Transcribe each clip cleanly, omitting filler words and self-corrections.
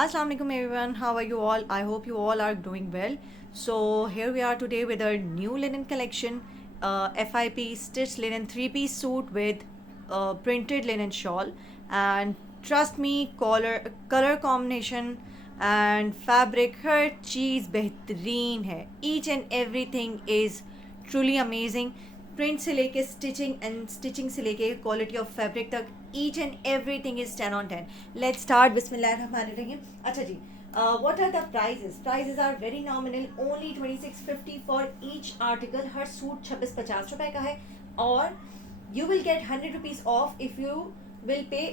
Assalamu alaikum everyone. How are you all? I hope you all are doing well. So here we are today with our new linen collection, FIP stitched linen three-piece suit with printed linen shawl, and trust me, color combination and fabric हर चीज़ बेहतरीन है. Each and everything is truly amazing. Print से लेके stitching से लेके quality of fabric तक each and everything is 10 on 10. Let's start बिस्मिल्लाहिर्रहमानिर्रहीम. अच्छा जी, what are the prices are very nominal, only 2650 for each article. हर सूट 2650 का है और you will get 100 rupees off if you will pay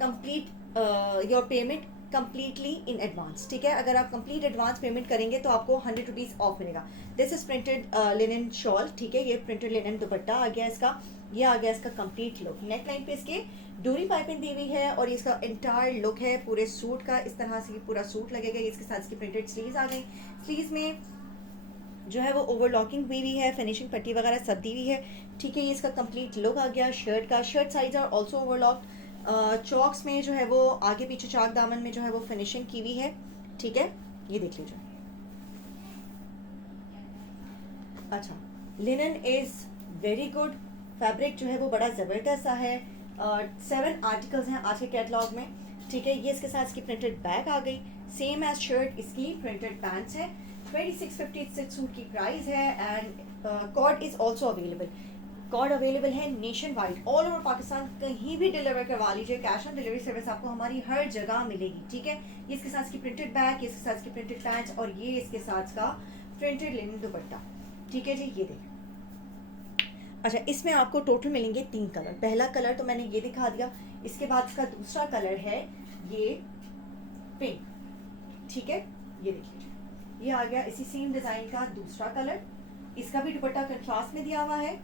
complete your payment completely in advance. ठीक है, अगर आप कंप्लीट एडवांस पेमेंट करेंगे तो आपको 100 रुपीज़ ऑफ मिलेगा. This is printed linen shawl. ठीक है, ये प्रिंटेड लिनन दुपट्टा आ गया इसका. ये आ गया इसका कंप्लीट लुक. नेक लाइन पे इसके डोरी पाइपिंग दी हुई है और इसका इंटायर लुक है पूरे सूट का. इस तरह से पूरा सूट लगेगा. इसके साथ इसकी प्रिंटेड स्लीव्स आ गई. स्लीव्स में जो है वो ओवरलॉकिंग हुई है, फिनिशिंग पट्टी वगैरह सब दी हुई है. ठीक है, ये इसका कंप्लीट लुक आ गया शर्ट का. Shirt size are also overlocked. चॉक्स में जो है वो आगे पीछे चाक दामन में जो है वो फिनिशिंग की हुई है. ठीक है, ये देख लीजिए. अच्छा, linen is very good. Fabric जो है वो बड़ा ज़बरदस्त सा है. 7 आर्टिकल्स हैं आज के कैटलॉग में. ठीक है, ये इसके साथ इसकी प्रिंटेड बैग आ गई. सेम एज शर्ट इसकी प्रिंटेड पैंट्स है. 2650 सूट की प्राइस है. And cord is also available. Cord available है nationwide, all over Pakistan. कहीं भी डिलीवर करवा लीजिए. कैश ऑन डिलीवरी सर्विस आपको हमारी हर जगह मिलेगी. ठीक है, ये इसके साथ इसकी प्रिंटेड बैग, ये इसके साथ इसकी प्रिंटेड पैंट्स और ये इसके साथ का प्रिंटेड लिनन दुपट्टा. ठीक है जी, ये देखिए. अच्छा, इसमें आपको टोटल मिलेंगे 3 कलर. पहला कलर तो मैंने ये दिखा दिया. इसके बाद इसका दूसरा कलर है ये पिंक. ठीक है, ये देखिए, ये आ गया इसी सेम डिजाइन का दूसरा कलर. इसका भी दुपट्टा कंट्रास्ट में दिया हुआ है.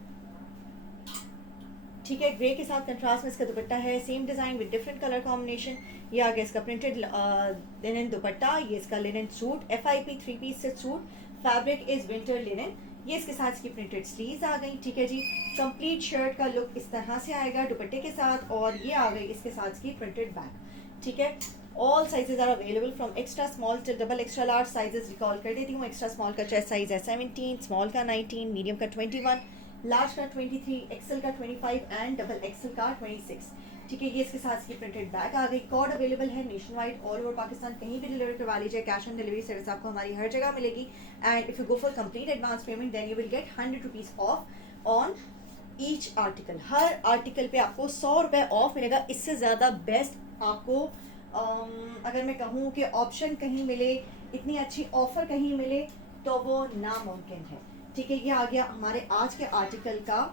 ठीक है, ग्रे के साथ कंट्रास्ट में इसका दुपट्टा है. Same design with different colour combination. ये आ गया इसका प्रिंटेड लिनन दुपट्टा. ये इसका linen suit, FIP 3-piece set suit. Fabric is winter linen. ये इसके साथ इसकी प्रिंटेड स्लीव्स आ गई. ठीक है जी, कंप्लीट शर्ट का लुक इस तरह से आएगा दुपट्टे के साथ. और ये आ गई इसके साथ इसकी प्रिंटेड बैग. ठीक है, all sizes are available from extra small to double extra large. Sizes recall कर देती हूँ. एक्स्ट्रा स्मॉल का चेस्ट साइज है 17, स्मॉल का 19, मीडियम का 21, लार्ज का 23, एक्सेल का 25 एंड डबल एक्सेल का 26. ठीक है, ये इसके साथ इसकी प्रिंटेड बैग आ गई. कॉर्ड अवेलेबल है nationwide, all over Pakistan. कहीं भी डिलीवर करवा लीजिए. कैश ऑन डिलीवरी सर्विस आपको हमारी हर जगह मिलेगी. And if you go for complete advance payment then you will get 100 rupees off on each article. हर आर्टिकल पे आपको 100 रुपये ऑफ मिलेगा. इससे ज़्यादा बेस्ट आपको अगर मैं कहूँ कि ऑप्शन कहीं मिले, इतनी अच्छी ऑफर कहीं मिले तो वो नामुमकिन है. ठीक है, ये आ गया हमारे आज के आर्टिकल का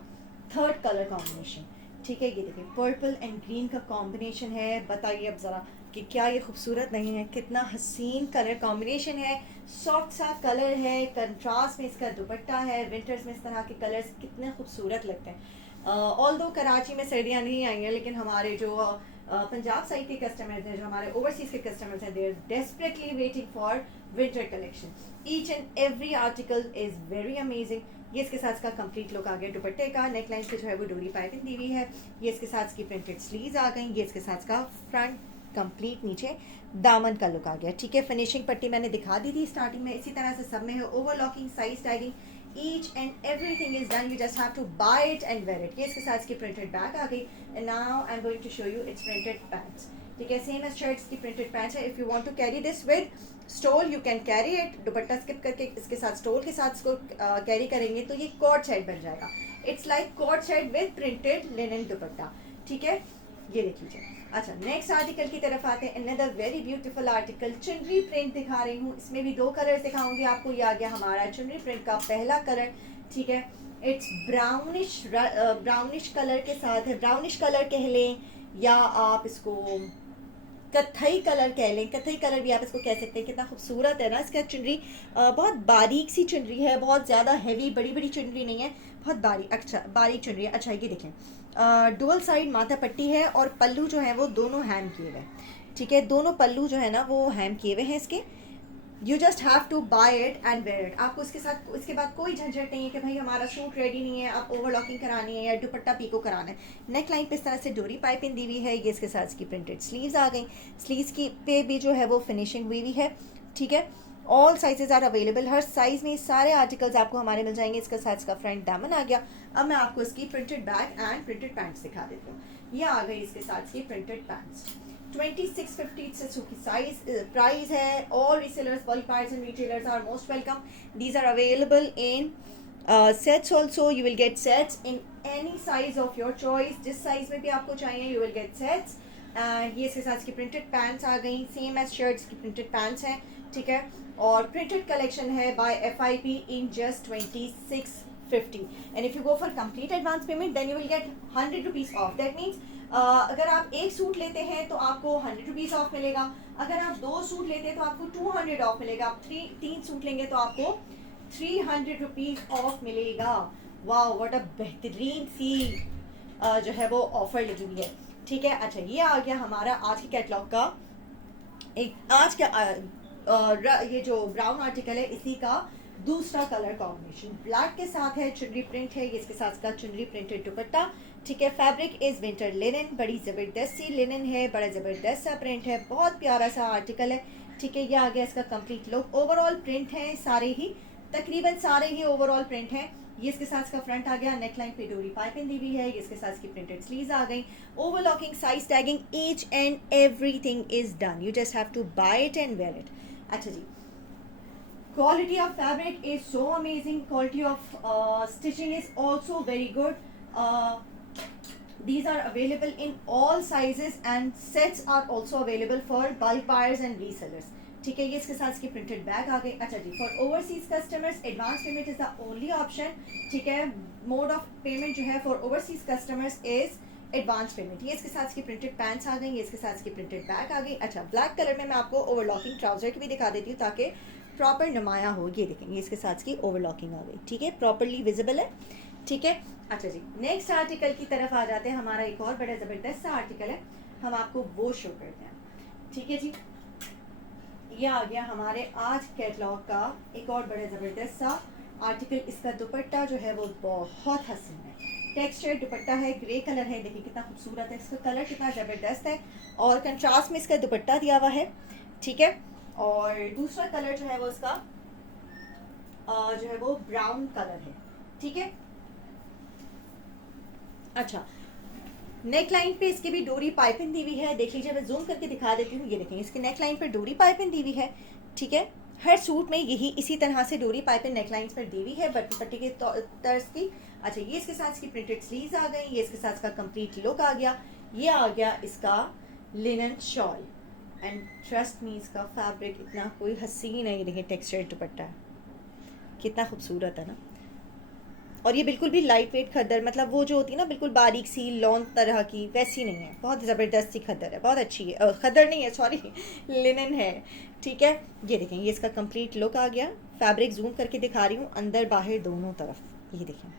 थर्ड कलर कॉम्बिनेशन. ठीक है, ये देखिए पर्पल एंड ग्रीन का कॉम्बिनेशन है. बताइए अब ज़रा कि क्या ये खूबसूरत नहीं है. कितना हसीन कलर कॉम्बिनेशन है. सॉफ्ट सा कलर है, कंट्रास्ट में इसका दुपट्टा है. विंटर्स में इस तरह के कलर्स कितने खूबसूरत लगते हैं. ऑल दो कराची में सर्दियाँ नहीं आई हैं, लेकिन हमारे जो पंजाब साइड के कस्टमर्स हैं, जो हमारे ओवरसीज़ के कस्टमर्स हैं, they are desperately waiting for winter collection. Each and every article is very amazing. ये इसके साथ इसका कंप्लीट लुक आ गया दुपट्टे का. नेक लाइन पे जो है वो डोरी पाइपिंग दी हुई है. ये इसके साथ इसकी प्रिंटेड स्लीव्स आ गई. ये इसके साथ इसका फ्रंट कंप्लीट नीचे दामन का लुक आ गया. ठीक है, फिनिशिंग पट्टी मैंने दिखा दी थी स्टार्टिंग में. इसी तरह से सब में है overlocking, size tagging, each and everything is done. You just have to buy it and wear it. ये इसके साथ इसकी प्रिंटेड बैग आ गई. and now I'm going to show you its printed pants. ठीक है, सेम एज शर्ट्स की printed pants है. If you want to carry this with stole you can carry it. Dupatta स्किप करके इसके साथ स्टोल के साथ इसको कैरी करेंगे तो ये कॉर्ड सेट बन जाएगा. It's like coord set with printed linen dupatta. ठीक है, ये देख लीजिए. अच्छा, नेक्स्ट आर्टिकल की तरफ आते हैं. Another very beautiful article. चुनरी प्रिंट दिखा रही हूँ. इसमें भी 2 कलर्स दिखाऊंगी आपको. ये आ गया हमारा चुनरी प्रिंट का पहला कलर. ठीक है, इट्स ब्राउनिश कलर के साथ है. ब्राउनिश कलर कह लें या आप इसको कत्थई कलर कह लें. कत्थई कलर भी आप इसको कह सकते हैं. कितना खूबसूरत है ना इसका चुनरी. बहुत बारीक सी चुनरी है, बहुत ज़्यादा हैवी बड़ी बड़ी चुनरी नहीं है, बहुत बारीक. अच्छा, बारीक चुनरी है. अच्छा, ये देखें डुअल साइड माथा पट्टी है और पल्लू जो है वो दोनों हैम किए हुए हैं. ठीक है, दोनों पल्लू जो है ना वो हैम किए हुए हैं इसके. You just have to buy it and wear it. आपको इसके बाद कोई झंझट नहीं है कि भाई हमारा सूट रेडी नहीं है, आप ओवरलॉकिंग करानी है या दुपट्टा पीको कराना है। नेक लाइन पे इस तरह से डोरी पाइपिंग दी हुई है। ये इसके साथ इसकी प्रिंटेड स्लीव्स आ गई। स्लीव्स की पे भी जो है वो फिनिशिंग हुई हुई है, ठीक है। ऑल साइजेज आर अवेलेबल, हर साइज में सारे आर्टिकल्स आपको हमारे मिल जाएंगे। इसका साथ इसका फ्रंट दामन आ गया। अब मैं आपको इसकी printed bag and printed pants दिखा देती हूँ। ये आ गई इसके साथ इसकी प्रिंटेड पैंट्स। 2650 से की साइज प्राइस है। All resellers, bulk buyers and retailers are most welcome. These are available in sets also. You will get sets in any size of your choice. जिस साइज में भी आपको चाहिए you will get sets. And ये इसके साथ की printed pants आ गई, सेम एज शर्ट्स की प्रिंटेड पैंट्स हैं, ठीक है। और प्रिंटेड कलेक्शन है by FIP in just 2650। And if you go for complete advance payment then you will get 100 rupees off. That means अगर आप एक सूट लेते हैं तो आपको 100 रुपीज़ ऑफ मिलेगा। अगर आप 2 सूट लेते हैं तो आपको 200 ऑफ मिलेगा। आप 3 सूट लेंगे तो आपको 300 रुपीज़ ऑफ मिलेगा। वाह, व्हाट अ बेहतरीन सी जो है वो ऑफर लगी हुई है, ठीक है। अच्छा, ये आ गया हमारा आज के कैटलॉग का एक आज का ये जो ब्राउन आर्टिकल है इसी का दूसरा कलर कॉम्बिनेशन। ब्लैक के साथ है, चुनरी प्रिंट है। इसके साथ का चुनरी प्रिंटेड दुपट्टा, ठीक है। फैब्रिक इज विंटर लिनन, बड़ी ज़बरदस्त सी लिनन है, बड़ा ज़बरदस्त सा प्रिंट है, बहुत प्यारा सा आर्टिकल है, ठीक है। ये आ गया इसका कंप्लीट लुक। ओवरऑल प्रिंट है सारे ही, तकरीबन सारे ही ओवरऑल प्रिंट हैं। ये इसके साथ का फ्रंट आ गया, नेक लाइन पे डोरी पाइपिंग दी हुई है। ये इसके साथ की प्रिंटेड स्लीव्स आ गई। Overlocking, size tagging, each and everything is done. You just have to buy it and wear it. अच्छा जी, quality of fabric is so amazing, quality of stitching is also very good. These are available in all sizes and sets are also available for bulk buyers and resellers, ठीक है। ये इसके साथ इसकी printed bag आ गई। अच्छा जी, for overseas customers advance payment is the only option, ठीक है। मोड ऑफ पेमेंट जो है for overseas customers is advance payment. ये इसके साथ इसकी प्रिंटेड पैंट्स आ गई। ये इसके साथ इसकी प्रिंटेड बैग आ गई। अच्छा, ब्लैक कलर में मैं आपको ओवरलॉकिंग ट्राउजर की भी दिखा देती हूँ ताकि प्रॉपर नुमाया हो। ये देखेंगे, इसके साथ इसकी ओवरलॉकिंग आ गई, ठीक है, प्रॉपरली विजिबल है, ठीक है। अच्छा जी, नेक्स्ट आर्टिकल की तरफ आ जाते हैं। हमारा एक और बड़ा ज़बरदस्त सा आर्टिकल है, हम आपको वो शो करते हैं, ठीक है जी। ये आ गया हमारे आज कैटलॉग का एक और बड़ा ज़बरदस्त सा आर्टिकल। इसका दुपट्टा जो है वो बहुत हसीन है, टेक्सचर दुपट्टा है, ग्रे कलर है। देखिए कितना खूबसूरत है, इसका कलर कितना ज़बरदस्त है और कंट्रास्ट में इसका दुपट्टा दिया हुआ है, ठीक है। और दूसरा कलर जो है वो इसका जो है वो ब्राउन कलर है, ठीक है। अच्छा, नेक लाइन पे इसकी भी डोरी पाइपिंग दी हुई है। देख लीजिए, मैं जूम करके दिखा देती हूँ। ये देखें, इसकी नेक लाइन पर डोरी पाइपिंग दी हुई है, ठीक है। हर सूट में यही इसी तरह से डोरी पाइपिंग नेक लाइन पर दी हुई है, बटन पट्टी के तर्ज की। अच्छा, ये इसके साथ इसकी प्रिंटेड स्लीव्स आ गई। ये इसके साथ इसका कंप्लीट लुक आ गया। ये आ गया इसका linen shawl and trust me, इसका फैब्रिक इतना कोई हसीन है। ये देखिए टेक्सचर दुपट्टा कितना खूबसूरत है ना। और ये बिल्कुल भी लाइट वेट खद्दर, मतलब वो जो होती है ना बिल्कुल बारीक सी लॉन तरह की, वैसी नहीं है। बहुत ज़बरदस्त सी खद्दर है, बहुत अच्छी है। खद्दर नहीं है, सॉरी, लिनन है, ठीक है। ये देखें, ये इसका कंप्लीट लुक आ गया। फैब्रिक जूम करके दिखा रही हूँ, अंदर बाहर दोनों तरफ, ये देखें,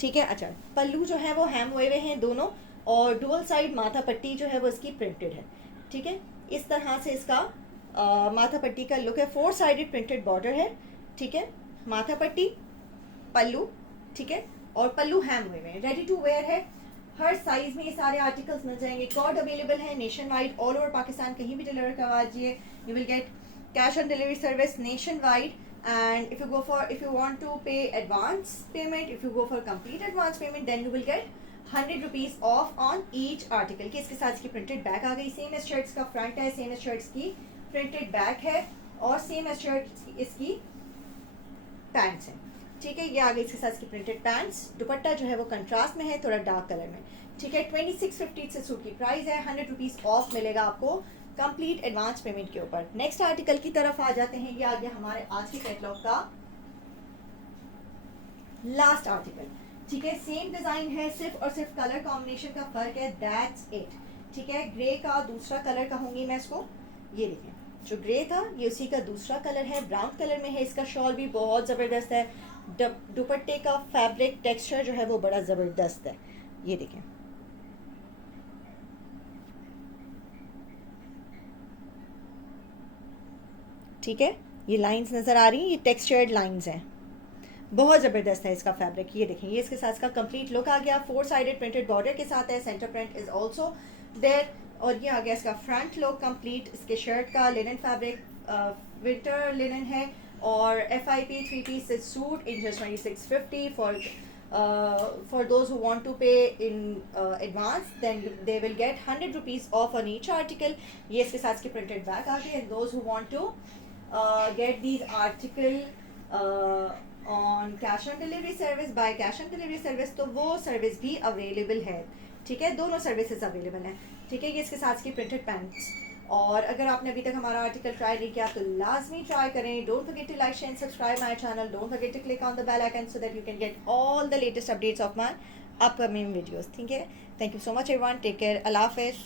ठीक है। अच्छा, पल्लू जो है वो हैम हुए हुए हैं दोनों, और डुअल साइड माथा पट्टी जो है वो इसकी प्रिंटेड है, ठीक है। इस तरह से इसका माथा पट्टी का लुक है। 4 साइडेड प्रिंटेड बॉर्डर है, ठीक है। माथा पट्टी, पल्लू, ठीक है, और पल्लू हैम हुए हैं, रेडी टू वेयर है। हर साइज में ये सारे आर्टिकल्स मिल जाएंगे। कॉर्ड अवेलेबल है nationwide, all over Pakistan, कहीं भी डिलीवर करवा दीजिए। You will gate cash on delivery service nation wide. And if you want to pay advance payment, if you go for complete advance payment, then you will get 100 rupees off on each article। कि इसके साथ इसकी printed bag आ गई। Same as shirts का front है, same as shirts की printed bag है, और सेम एज शर्ट्स इसकी पैंट्स हैं, ठीक है। ये आ गई इसके साथ इसकी प्रिंटेड पैंट्स। दुपट्टा जो है वो कंट्रास्ट में है, थोड़ा डार्क कलर में, ठीक है। 2650 से सूट की प्राइस है। 100 रुपीज़ ऑफ मिलेगा आपको कंप्लीट एडवांस पेमेंट के ऊपर। नेक्स्ट आर्टिकल की तरफ आ जाते हैं। ये आ गया हमारे आज के कैटलॉग का लास्ट आर्टिकल, ठीक है। सेम डिजाइन है, सिर्फ और सिर्फ कलर कॉम्बिनेशन का फर्क है, दैट्स इट, ठीक है। ग्रे का दूसरा कलर कहूंगी मैं इसको। ये देखें, जो ग्रे था ये उसी का दूसरा कलर है, ब्राउन कलर में है। इसका शॉल भी बहुत ज़बरदस्त है। दुपट्टे का फैब्रिक टेक्सचर जो है वो बड़ा ज़बरदस्त है। ये देखें, ठीक है, ये लाइंस नज़र आ रही हैं, ये टेक्सचर्ड लाइंस हैं, बहुत ज़बरदस्त है इसका फैब्रिक। ये देखें, ये इसके साथ इसका कंप्लीट लुक आ गया, 4 साइडेड प्रिंटेड बॉर्डर के साथ है, centre print is also there. और ये आ गया इसका फ्रंट लुक कंप्लीट इसके शर्ट का। लिनन फैब्रिक, विंटर लिनन है, और FIP 3 piece suit in just 2650 for those who want to pay in advance, then they will get 100 rupees off on each article. ये इसके साथ इसके प्रिंटेड बैग आ गए। And those who want to get these article on cash on delivery service, by cash on delivery service, तो वो service भी available है, ठीक है, दोनों सर्विसेज अवेलेबल हैं, ठीक है। ये इसके साथ की प्रिंटेड पैंट्स। और अगर आपने अभी तक हमारा आर्टिकल ट्राई नहीं किया तो लाजमी ट्राई करें। Don't forget to like share and subscribe my channel, don't forget to click on the bell icon so that you can get all the latest updates of my upcoming videos, ठीक है। Thank you so much everyone, take care, अल्लाह हाफिज़।